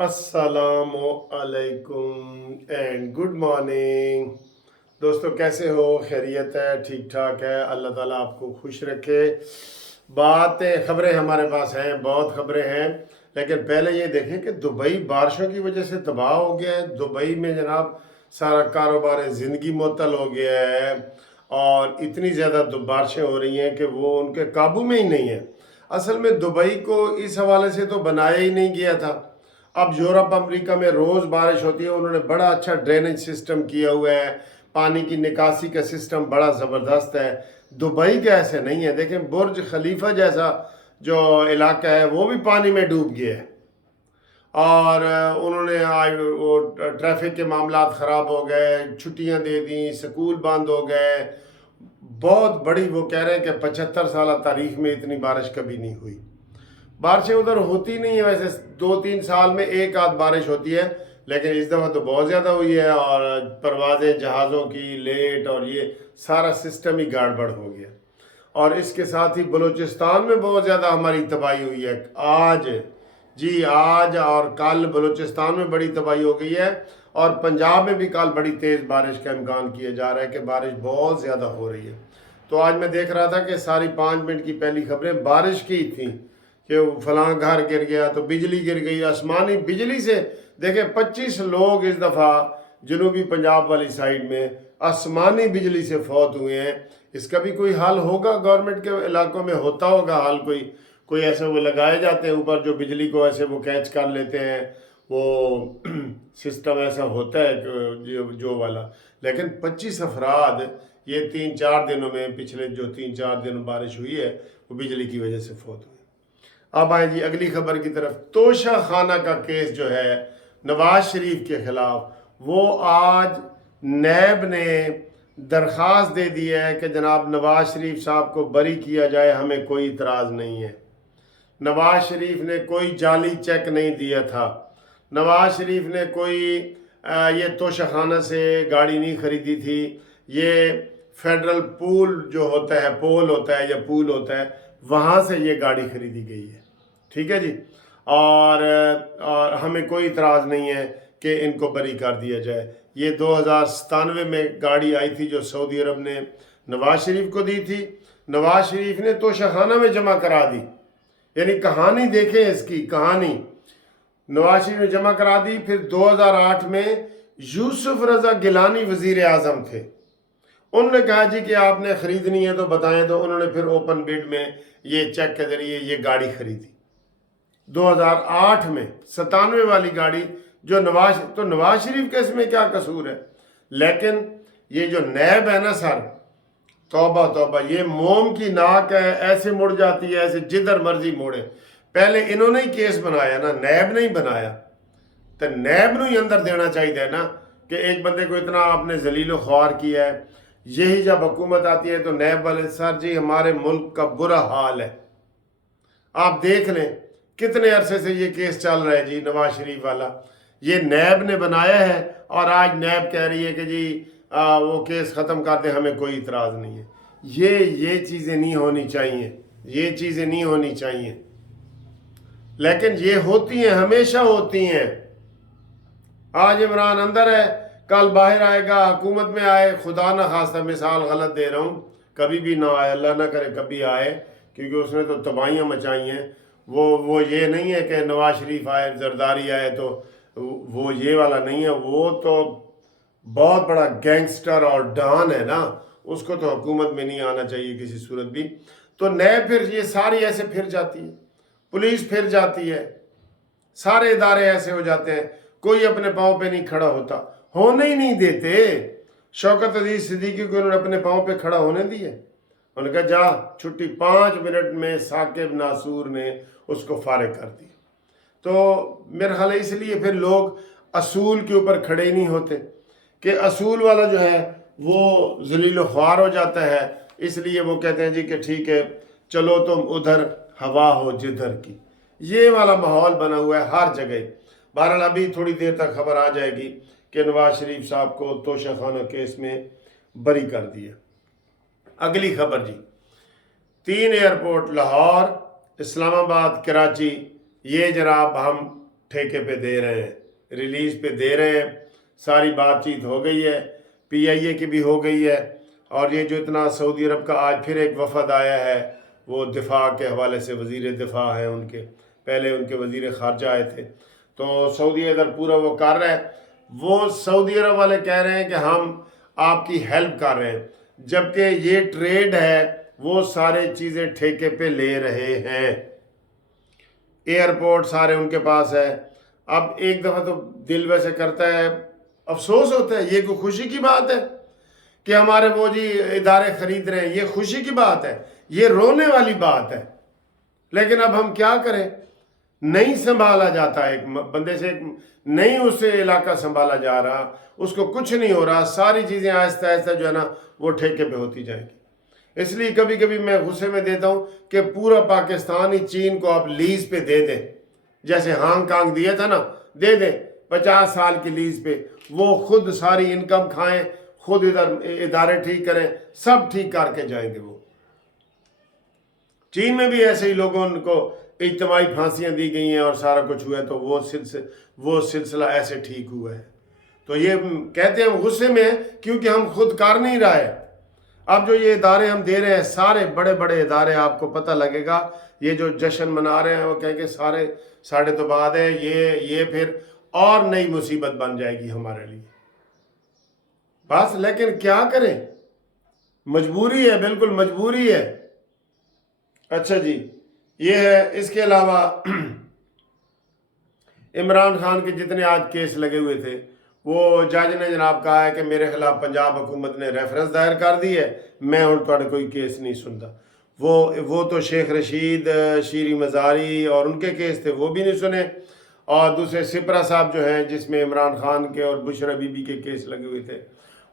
अस्सलाम वालेकुम and good morning. दोस्तों कैसे हो? खैरियत है? ठीक ठाक है? अल्लाह ताला आपको खुश रखे। बातें खबरें हमारे पास हैं, बहुत खबरें हैं, लेकिन पहले ये देखें कि दुबई बारिशों की वजह से तबाह हो गया है। दुबई में जनाब सारा कारोबार ज़िंदगी मुअत्तल हो गया है और इतनी ज़्यादा बारिशें हो रही हैं कि वो उनके काबू में ही नहीं है। असल में दुबई को इस हवाले से तो बनाया ही नहीं गया था। अब यूरोप अमेरिका में रोज़ बारिश होती है, उन्होंने बड़ा अच्छा ड्रेनेज सिस्टम किया हुआ है, पानी की निकासी का सिस्टम बड़ा ज़बरदस्त है। दुबई का ऐसे नहीं है। देखें बुर्ज खलीफा जैसा जो इलाका है वो भी पानी में डूब गया है और उन्होंने आज वो ट्रैफिक के मामलात ख़राब हो गए, छुट्टियां दे दी, स्कूल बंद हो गए। बहुत बड़ी वो कह रहे हैं कि 75 साल तारीख में इतनी बारिश कभी नहीं हुई। बारिशें उधर होती नहीं है, वैसे 2-3 साल में एक आध बारिश होती है, लेकिन इस दफ़ा तो बहुत ज़्यादा हुई है और परवाज़ें जहाज़ों की लेट और ये सारा सिस्टम ही गड़बड़ हो गया। और इसके साथ ही बलूचिस्तान में बहुत ज़्यादा हमारी तबाही हुई है। आज और कल बलूचिस्तान में बड़ी तबाही हो गई है और पंजाब में भी कल बड़ी तेज़ बारिश का इम्कान किया जा रहा है कि बारिश बहुत ज़्यादा हो रही है। तो आज मैं देख रहा था कि सारी 5 मिनट की पहली खबरें बारिश की थी कि फलां घर गिर गया, तो बिजली गिर गई, आसमानी बिजली से। देखें 25 लोग इस दफ़ा जनूबी पंजाब वाली साइड में आसमानी बिजली से फौत हुए हैं। इसका भी कोई हल होगा? गवर्नमेंट के इलाकों में होता होगा हल, कोई कोई ऐसे वो लगाए जाते हैं ऊपर जो बिजली को ऐसे वो कैच कर लेते हैं, वो सिस्टम ऐसा होता है जो वाला। लेकिन 25 अफराद ये 3-4 दिनों में, पिछले जो 3-4 दिन बारिश हुई है, वो बिजली की वजह से फौत हुई। अब आए जी अगली खबर की तरफ। तोशा खाना का केस जो है नवाज शरीफ के खिलाफ, वो आज नैब ने दरख्वास्त दे दी है कि जनाब नवाज शरीफ साहब को बरी किया जाए, हमें कोई इतराज़ नहीं है। नवाज शरीफ ने कोई जाली चेक नहीं दिया था, नवाज शरीफ ने कोई ये तोशाखाना से गाड़ी नहीं खरीदी थी। ये फेडरल पूल जो होता है, पोल होता है या पूल होता है, वहाँ से ये गाड़ी खरीदी गई है। ठीक है जी। और हमें कोई इतराज़ नहीं है कि इनको बरी कर दिया जाए। ये 2097 में गाड़ी आई थी जो सऊदी अरब ने नवाज शरीफ को दी थी। नवाज शरीफ ने तोशाखाना में जमा करा दी। यानी कहानी देखें इसकी कहानी। नवाज शरीफ ने जमा करा दी, फिर 2008 में यूसुफ रजा गिलानी वजीर आज़म थे, उन्होंने कहा जी कि आपने ख़रीदनी है तो बताएं, तो उन्होंने फिर ओपन बिड में ये चेक के ज़रिए ये गाड़ी खरीदी 2008 में, 97 वाली गाड़ी जो नवाज शरीफ के इसमें क्या कसूर है? लेकिन ये जो नैब है ना सर, तौबा तौबा, ये मोम की नाक है, ऐसे मुड़ जाती है, ऐसे जिधर मर्जी मोड़े। पहले इन्होंने ही केस बनाया ना, नैब नहीं बनाया। तो नैब ਨੂੰ ही अंदर देना चाहिए ना कि एक बंदे को इतना आपने जलील ख्वार किया है। यही जब हुकूमत आती है तो नैब वाले सर जी हमारे मुल्क का बुरा हाल है। आप देख लें कितने अरसे से ये केस चल रहा है जी नवाज शरीफ वाला, ये नैब ने बनाया है और आज नैब कह रही है कि जी वो केस ख़त्म कर दें, हमें कोई इतराज़ नहीं है। ये चीज़ें नहीं होनी चाहिए, ये चीज़ें नहीं होनी चाहिए, लेकिन ये होती हैं, हमेशा होती हैं। आज इमरान अंदर है, कल बाहर आएगा, हुकूमत में आए, खुदा न खास्ता, मिसाल गलत दे रहा हूँ, कभी भी ना आए, अल्लाह ना करे कभी आए, क्योंकि उसने तो तबाहियाँ मचाई हैं। वो ये नहीं है कि नवाज शरीफ आए, जरदारी आए, तो वो ये वाला नहीं है। वो तो बहुत बड़ा गैंगस्टर और डॉन है ना, उसको तो हुकूमत में नहीं आना चाहिए किसी सूरत भी। तो नए फिर ये सारी ऐसे फिर जाती है, पुलिस फिर जाती है, सारे इदारे ऐसे हो जाते हैं, कोई अपने पाँव पे नहीं खड़ा होता, होने ही नहीं देते। शौकत अजीज सिद्दीकी को उन्होंने अपने पाँव पे खड़ा होने दिए, उन्होंने कहा जा छुट्टी, 5 मिनट में साकिब नासूर ने उसको फारिग कर दिया। तो मेरा ख्याल है इसलिए फिर लोग असूल के ऊपर खड़े ही नहीं होते कि असूल वाला जो है वो जलील ख्वार हो जाता है, इसलिए वो कहते हैं जी कि ठीक है चलो तुम उधर हवा हो जिधर की। ये वाला माहौल बना हुआ है हर जगह। बहरहाल अभी थोड़ी देर तक खबर आ जाएगी कि नवाज शरीफ साहब को तोशाखाना केस में बरी कर दिया। अगली खबर जी, 3 एयरपोर्ट लाहौर, इस्लामाबाद, कराची, ये जनाब हम ठेके पे दे रहे हैं, रिलीज़ पे दे रहे हैं। सारी बातचीत हो गई है, PIA की भी हो गई है। और ये जो इतना सऊदी अरब का आज फिर एक वफद आया है, वो दिफा के हवाले से वज़ीर दिफा हैं उनके, पहले उनके वज़ीर ख़ारजा आए थे, तो सऊदी इधर पूरा वो कर रहा है। वो सऊदी अरब वाले कह रहे हैं कि हम आपकी हेल्प कर रहे हैं, जबकि ये ट्रेड है वो सारे चीज़ें ठेके पे ले रहे हैं। एयरपोर्ट सारे उनके पास है। अब एक दफ़ा तो दिल वैसे करता है, अफसोस होता है, ये कोई खुशी की बात है कि हमारे वो जी इदारे ख़रीद रहे हैं, ये खुशी की बात है, ये रोने वाली बात है। लेकिन अब हम क्या करें, नहीं संभाला जाता, एक बंदे से नहीं उससे इलाका संभाला जा रहा, उसको कुछ नहीं हो रहा, सारी चीज़ें आहिस्ता आहिस्ता जो है ना वो ठेके पे होती जाएंगी। इसलिए कभी कभी मैं गुस्से में देता हूँ कि पूरा पाकिस्तान ही चीन को आप लीज पे दे दें, जैसे हांगकांग दिया था ना, दे दें 50 साल की लीज पे, वो खुद सारी इनकम खाएं, खुद इधर इदारे ठीक करें, सब ठीक करके जाएंगे वो। चीन में भी ऐसे ही लोगों को इज्तिमाई फांसियां दी गई हैं और सारा कुछ हुआ है, तो वो सिलसिला ऐसे ठीक हुआ है। तो ये कहते हैं हम गुस्से में हैं क्योंकि हम खुद कर नहीं रहा है। अब जो ये इदारे हम दे रहे हैं, सारे बड़े बड़े इदारे, आपको पता लगेगा, ये जो जश्न मना रहे हैं वो कहेंगे सारे साढ़े तो बाद है, ये फिर और नई मुसीबत बन जाएगी हमारे लिए बस। लेकिन क्या करें, मजबूरी है, बिल्कुल मजबूरी है। अच्छा जी, ये है। इसके अलावा इमरान खान के जितने आज केस लगे हुए थे, वो जज ने जनाब कहा है कि मेरे खिलाफ पंजाब हुकूमत ने रेफरेंस दायर कर दी है, मैं हूँ थोड़े कोई केस नहीं सुनता। वो तो शेख रशीद, शीरी मज़ारी और उनके केस थे, वो भी नहीं सुने। और दूसरे सिपरा साहब जो हैं, जिसमें इमरान खान के और बुशरा बीबी के केस लगे हुए थे,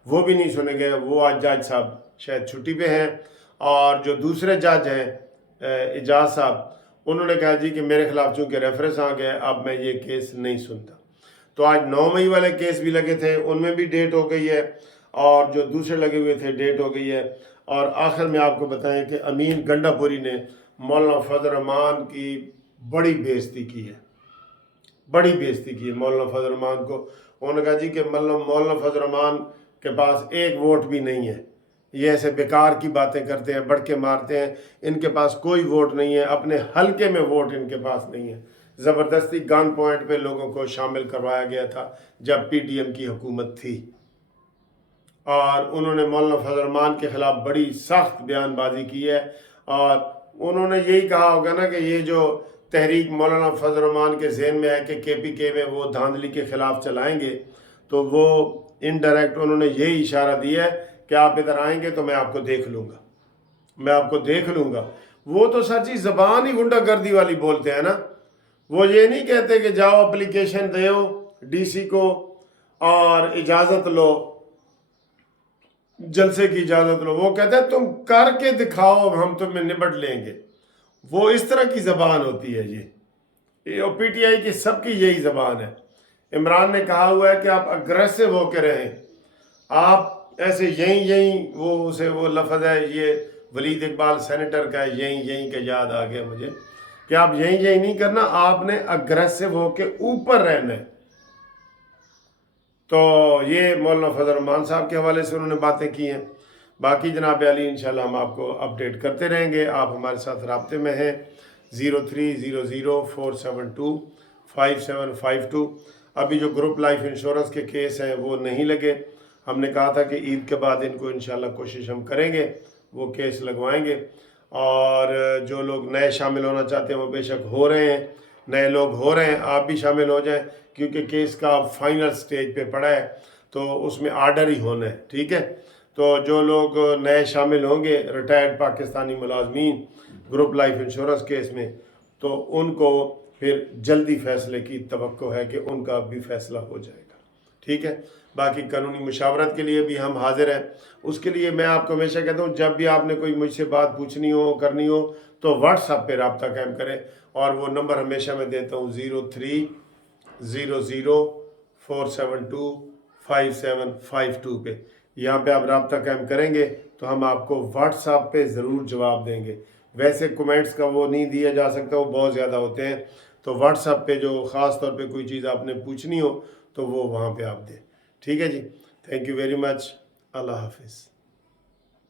वो भी नहीं सुने गए। वो आज जज साहब शायद छुट्टी पे हैं। और जो दूसरे जज हैं एजाज साहब, उन्होंने कहा जी कि मेरे खिलाफ चूँकि रेफरेंस आ गया, अब मैं ये केस नहीं सुनता। तो आज 9 मई वाले केस भी लगे थे, उनमें भी डेट हो गई है, और जो दूसरे लगे हुए थे डेट हो गई है। और आखिर में आपको बताएं कि अमीन गंडापुरी ने मौलाना फजल रहमान की बड़ी बेइज्जती की है, बड़ी बेइज्जती की है मौलाना फजल रहमान को। उन्होंने कहा जी कि मौलाना फजल रहमान के पास एक वोट भी नहीं है, ये ऐसे बेकार की बातें करते हैं, बढ़ के मारते हैं, इनके पास कोई वोट नहीं है, अपने हलके में वोट इनके पास नहीं है। ज़बरदस्ती गन पॉइंट पे लोगों को शामिल करवाया गया था जब PTM की हुकूमत थी। और उन्होंने मौलाना फजल रहमान के ख़िलाफ़ बड़ी सख्त बयानबाजी की है। और उन्होंने यही कहा होगा ना कि ये जो तहरीक मौलाना फजल रहमान के जहन में है कि KPK में वो धांधली के ख़िलाफ़ चलाएंगे, तो वो इनडायरेक्ट उन्होंने यही इशारा दिया है कि आप इधर आएंगे तो मैं आपको देख लूँगा, मैं आपको देख लूँगा। वो तो सच्ची ज़बान ही गुंडागर्दी वाली बोलते हैं ना। वो ये नहीं कहते कि जाओ एप्लीकेशन दो DC को और इजाज़त लो, जलसे की इजाज़त लो। वो कहते हैं तुम करके दिखाओ, हम तुम्हें निपट लेंगे। वो इस तरह की ज़बान होती है ये PTI की सबकी यही ज़बान है। इमरान ने कहा हुआ है कि आप अग्रेसिव होकर रहें, आप ऐसे यहीं वो लफ्ज़ है, ये वलीद इकबाल सेनेटर का है, यहीं का याद आ गया मुझे, कि आप यहीं नहीं करना, आपने अग्रेसिव होके ऊपर रहना है। तो ये मौलाना फजल रहमान साहब के हवाले से उन्होंने बातें की हैं। बाकी जनाब अली इंशाल्लाह हम आपको अपडेट करते रहेंगे। आप हमारे साथ राब्ते में हैं 030047255752। अभी जो ग्रुप लाइफ इंश्योरेंस के केस हैं वो नहीं लगे, हमने कहा था कि ईद के बाद इनको इंशाल्लाह कोशिश हम करेंगे, वो केस लगवाएंगे। और जो लोग नए शामिल होना चाहते हैं वो बेशक हो रहे हैं, नए लोग हो रहे हैं, आप भी शामिल हो जाएं, क्योंकि केस का फाइनल स्टेज पे पड़ा है, तो उसमें आर्डर ही होना है। ठीक है, तो जो लोग नए शामिल होंगे, रिटायर्ड पाकिस्तानी मुलाजमीन ग्रुप लाइफ इंश्योरेंस केस में, तो उनको फिर जल्दी फैसले की तवक्को है कि उनका भी फैसला हो जाएगा। ठीक है, बाकी कानूनी मुशावरत के लिए भी हम हाजिर हैं। उसके लिए मैं आपको हमेशा कहता हूँ, जब भी आपने कोई मुझसे बात पूछनी हो, करनी हो, तो व्हाट्सएप पे रब्ता कायम करें। और वो नंबर हमेशा मैं देता हूँ 030047255752 पे। यहाँ पे आप रब्ता कायम करेंगे तो हम आपको व्हाट्सएप पे ज़रूर जवाब देंगे। वैसे कमेंट्स का वो नहीं दिया जा सकता, वो बहुत ज़्यादा होते हैं, تو واٹس ایپ پہ جو خاص طور پہ کوئی چیز آپ نے پوچھنی ہو تو وہ وہاں پہ آپ دیں. ٹھیک ہے جی. Thank you very much. اللہ حافظ.